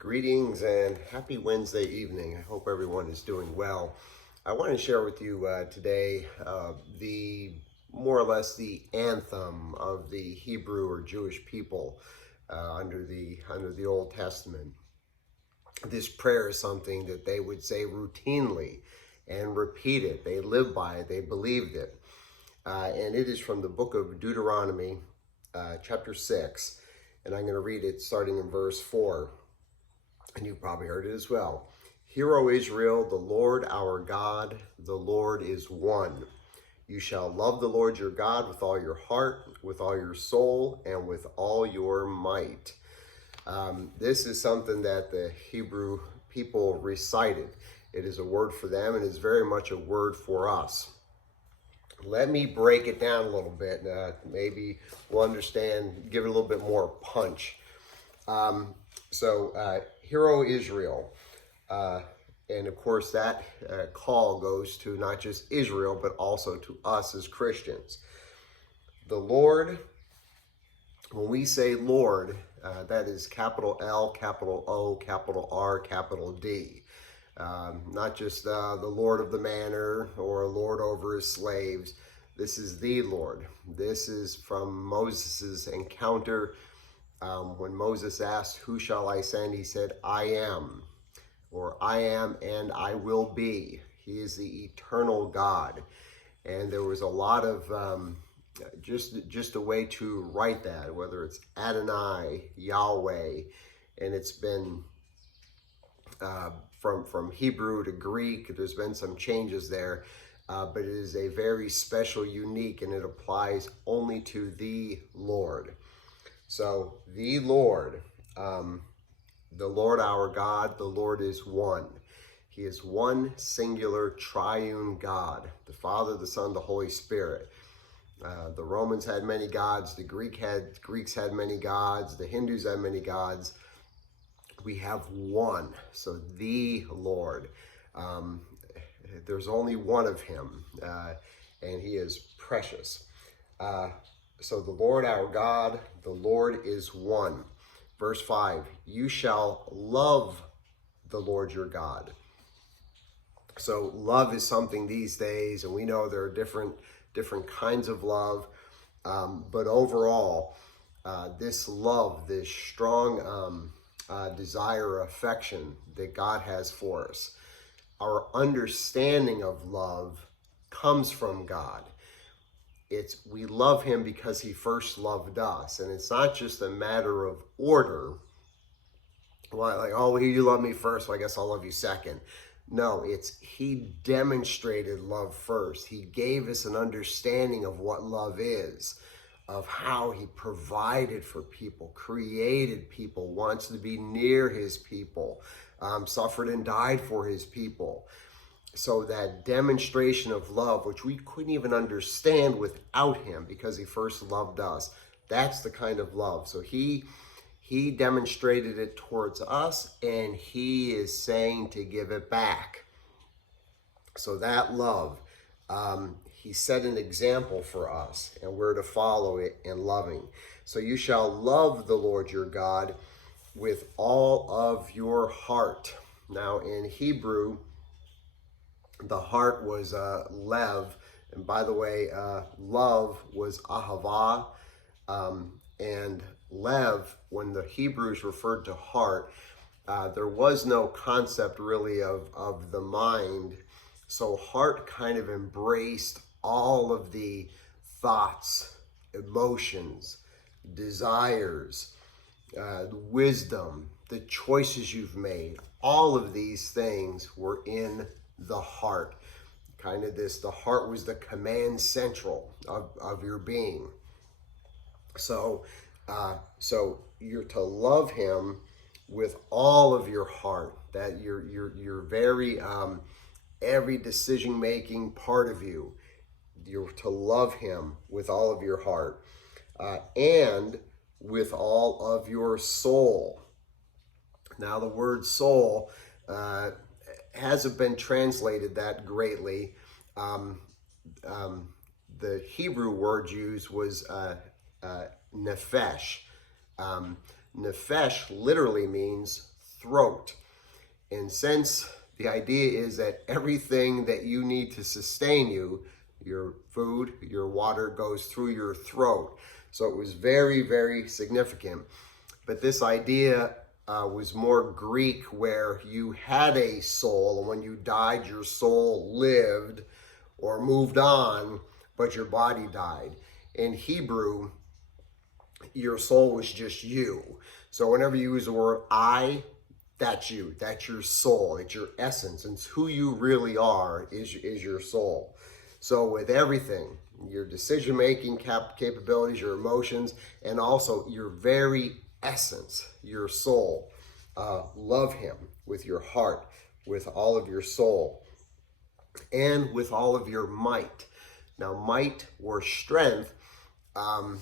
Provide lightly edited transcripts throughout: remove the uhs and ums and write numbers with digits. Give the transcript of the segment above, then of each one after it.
Greetings and happy Wednesday evening. I hope everyone is doing well. I want to share with you today the more or less the anthem of the Hebrew or Jewish people under the Old Testament. This prayer is something that they would say routinely and repeat it. They lived by it. They believed it. And it is from the book of Deuteronomy, chapter 6. And I'm going to read it starting in verse 4. And you've probably heard it as well. Hear, O Israel, the Lord our God, the Lord is one. You shall love the Lord your God with all your heart, with all your soul, and with all your might. This is something that the Hebrew people recited. It is a word for them, and it's very much a word for us. Let me break it down a little bit. Maybe we'll understand, give it a little bit more punch. Hear, O Israel. And of course, that call goes to not just Israel, but also to us as Christians. The Lord, when we say Lord, that is capital L, capital O, capital R, capital D. Not just the Lord of the manor or Lord over his slaves. This is the Lord. This is from Moses' encounter. When Moses asked, who shall I send? He said, I am, or I am and I will be. He is the eternal God. And there was a lot of just a way to write that, whether it's Adonai, Yahweh, and it's been from Hebrew to Greek. There's been some changes there, but it is a very special, unique, and it applies only to the Lord. So the Lord our God, the Lord is one. He is one singular triune God, the Father, the Son, the Holy Spirit. The Romans had many gods. The Greeks had many gods. The Hindus had many gods. We have one. So the Lord. There's only one of him, and he is precious. So the Lord our God, the Lord is one. Verse 5, you shall love the Lord your God. So love is something these days, and we know there are different kinds of love. But overall, this love, this strong desire, affection that God has for us, our understanding of love comes from God. We love him because he first loved us. And it's not just a matter of order. Like, oh, you love me first, so I guess I'll love you second. No, it's he demonstrated love first. He gave us an understanding of what love is, of how he provided for people, created people, wants to be near his people, suffered and died for his people. So that demonstration of love, which we couldn't even understand without him because he first loved us, that's the kind of love. So he demonstrated it towards us, and he is saying to give it back. So that love, he set an example for us, and we're to follow it in loving. So you shall love the Lord your God with all of your heart. Now in Hebrew, the heart was lev, and by the way, love was ahava, and lev, when the Hebrews referred to heart, there was no concept really of the mind, so heart kind of embraced all of the thoughts, emotions, desires, wisdom, the choices you've made. All of these things were in the heart. The heart was the command central of your being. So you're to love him with all of your heart, that your very every decision making part of you. You're to love him with all of your heart, and with all of your soul. Now the word soul hasn't been translated that greatly. The Hebrew word used was nefesh. Nefesh literally means throat. And since the idea is that everything that you need to sustain you, your food, your water, goes through your throat. So it was very, very significant. But this idea was more Greek, where you had a soul, and when you died, your soul lived or moved on, but your body died. In Hebrew, your soul was just you. So whenever you use the word I, that's you. That's your soul. It's your essence. It's who you really are is your soul. So with everything, your decision-making capabilities, your emotions, and also your very essence, your soul, love him with your heart, with all of your soul, and with all of your might. Now, might or strength, the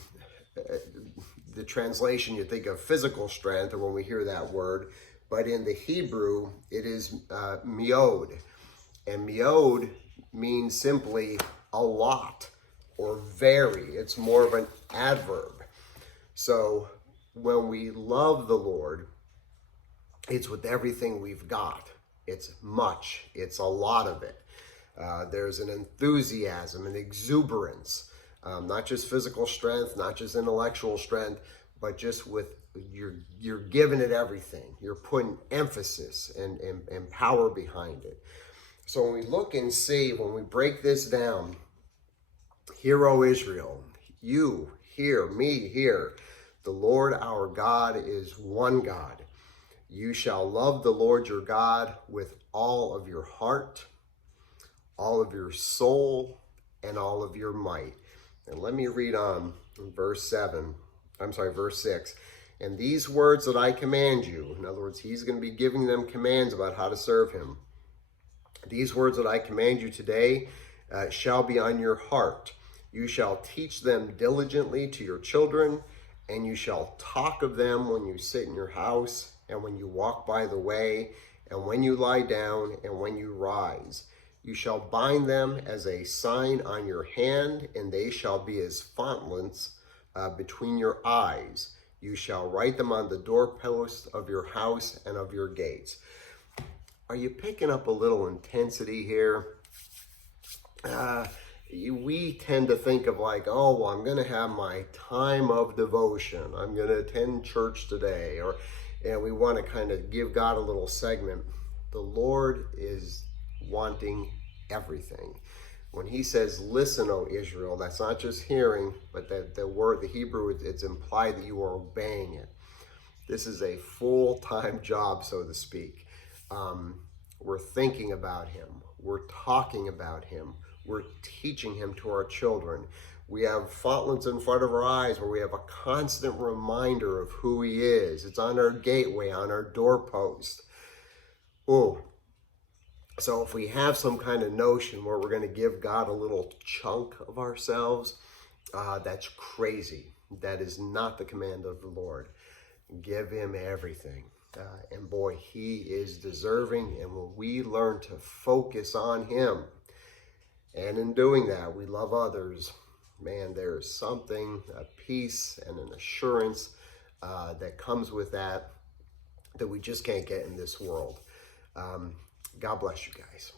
translation, you think of physical strength, or when we hear that word, but in the Hebrew, it is miod. And miod means simply a lot or very. It's more of an adverb. So when we love the Lord, it's with everything we've got. It's much. It's a lot of it. There's an enthusiasm, an exuberance, not just physical strength, not just intellectual strength, but just with you're giving it everything. You're putting emphasis and power behind it. So when we look and see, when we break this down, hear, O Israel, you hear, me hear, the Lord our God is one God. You shall love the Lord your God with all of your heart, all of your soul, and all of your might. And let me read on verse 6. And these words that I command you, in other words, he's going to be giving them commands about how to serve him. These words that I command you today shall be on your heart. You shall teach them diligently to your children, and you shall talk of them when you sit in your house, and when you walk by the way, and when you lie down, and when you rise. You shall bind them as a sign on your hand, and they shall be as frontlets between your eyes. You shall write them on the doorposts of your house and of your gates. Are you picking up a little intensity here? We tend to think of like, oh, well, I'm going to have my time of devotion. I'm going to attend church today. And we want to kind of give God a little segment. The Lord is wanting everything. When he says, listen, O Israel, that's not just hearing, but that the word, the Hebrew, it's implied that you are obeying it. This is a full-time job, so to speak. We're thinking about him. We're talking about him. We're teaching him to our children. We have frontlets in front of our eyes where we have a constant reminder of who he is. It's on our gateway, on our doorpost. Oh, so if we have some kind of notion where we're going to give God a little chunk of ourselves, that's crazy. That is not the command of the Lord. Give him everything. And boy, he is deserving. And when we learn to focus on him, and in doing that, we love others, man, there is something, a peace and an assurance that comes with that we just can't get in this world. God bless you guys.